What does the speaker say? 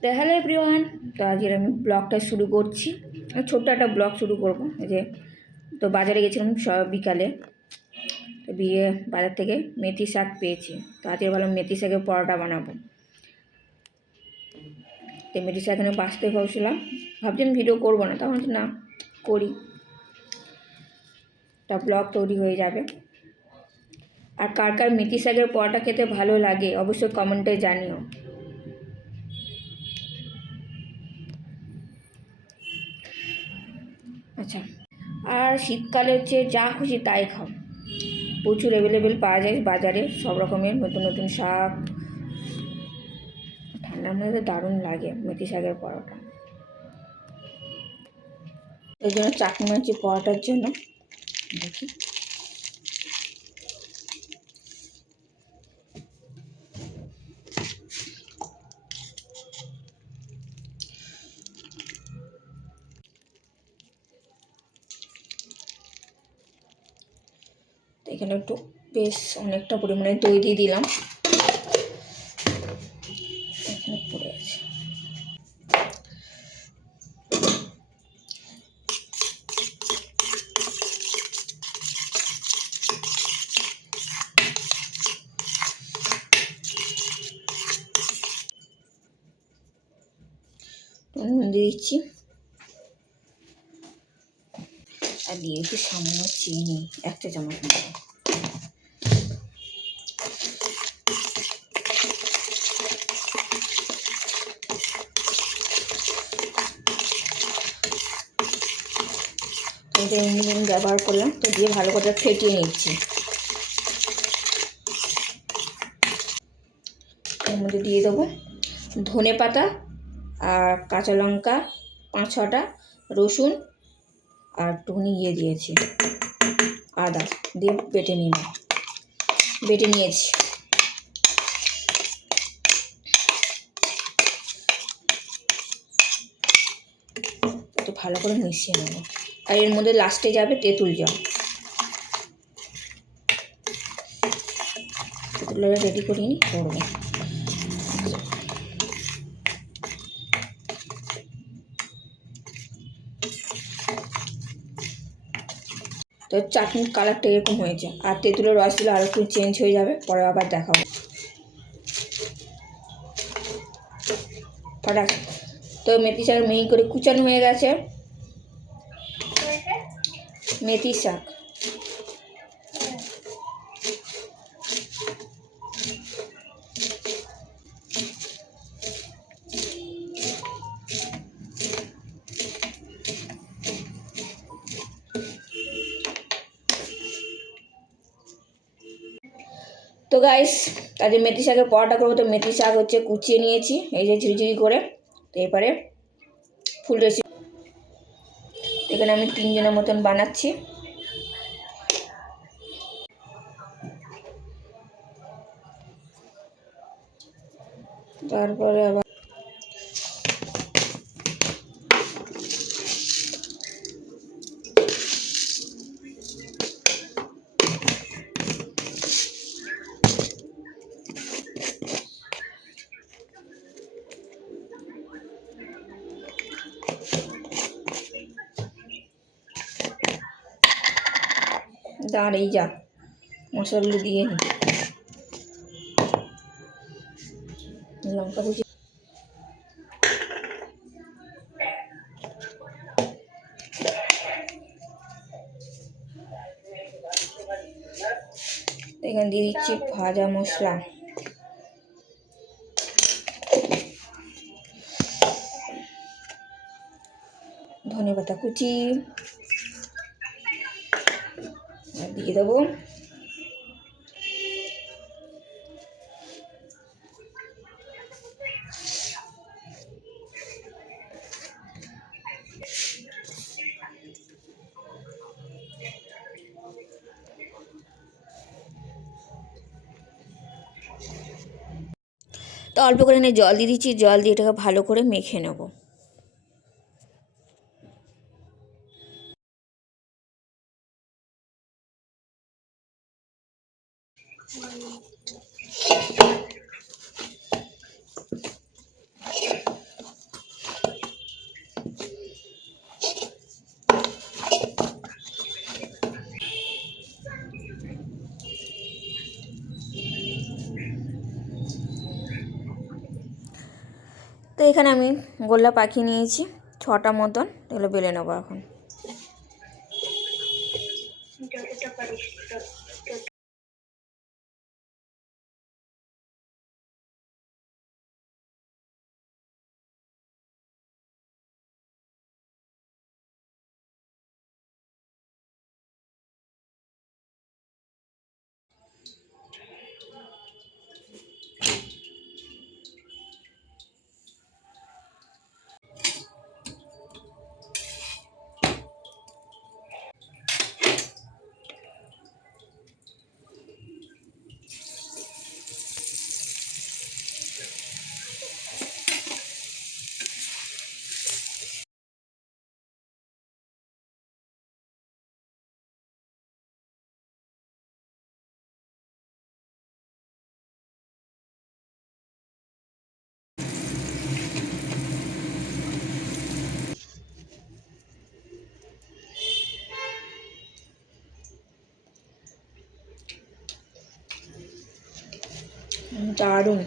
তো hello everyone, তো আজকের আমি ব্লগটা শুরু করছি। ছোট্ট একটা ব্লগ শুরু করবো। এই যে তো বাজারে গেছিলাম বিকালে, তো বাজার থেকে মেথি শাক পেয়েছি। তো আজকে ভাবলাম মেথি শাকের পরোটা বানাবো। তো মেথি শাক এখানে বাঁচতে বসলাম, ভাবছিলাম ভিডিও করবো না, তখন না করি, তা ব্লগ তৈরি হয়ে যাবে। আর কার কার মেথি শাকের পরোটা খেতে ভালো লাগে অবশ্যই কমেন্টে জানিও। আচ্ছা, আর শীতকালে হচ্ছে যা খুশি তাই খাও, প্রচুর অ্যাভেলেবেল পাওয়া যায় বাজারে সব রকমের নতুন নতুন শাক। ঠান্ডার মধ্যে দারুণ লাগে মেথি শাকের পরোটা। এই জন্য চাটনি মাছি পরোটার জন্য দেখি এখানে একটু বেশ অনেকটা পরিমাণে দই দিয়ে দিলাম। এখানে পড়ে আছে। নুন দিয়ে দিচ্ছি, আর দিয়ে একটু সামান্য চিনি, 1 চা চামচ মতো। এটা ইঞ্জিন ব্যবহার করলাম, তো দিয়ে ভালো করে ফেটিয়ে নিচ্ছি। এর মধ্যে দিয়ে দেবো ধনে পাতা আর কাঁচা লঙ্কা 5-6টা, রসুন আর একটুখানি দিয়েছি আদা, দিয়ে বেটে নিয়েছি। একটু ভালো করে মিশিয়ে নেব। আর এর মধ্যে লাস্টে যাবে তেঁতুল জল। তেঁতুল জলটা রেডি করে নিই, করবো। তো চাটনির কালারটা এরকম হয়েছে, আর তেঁতুলের রস দিলে আর একটু চেঞ্জ হয়ে যাবে, পরে আবার দেখাবো। ফটাক। তো মেথি শাক মিহি করে কুচানো হয়ে গেছে। মেথি শাক তো গাইস, তাদের মেথি শাকের পরোটা করবো। তো মেথি শাক হচ্ছে কুচিয়ে নিয়েছি, এই যে ঝিরিঝিরি করে। তো এবারে ফুল রেসিপি, এখানে আমি 3 জনের মতন বানাচ্ছি। তারপরে আবার দাঁড়িয়ে যা মশলাগুলো দিয়ে নিই। লঙ্কা কুচি, এখানে দিয়ে দিচ্ছি ভাজা মশলা, ধনেপাতা কুচি, আর দিয়ে দেবো তো অল্প করে এনে জল দিয়ে দিচ্ছি। জল দিয়ে এটাকে ভালো করে মেখে নেব। তো এখানে আমি গোল্লা পাখি নিয়েছি 6টা মতন, এগুলো বেলে নেবো এখন। দারুণ।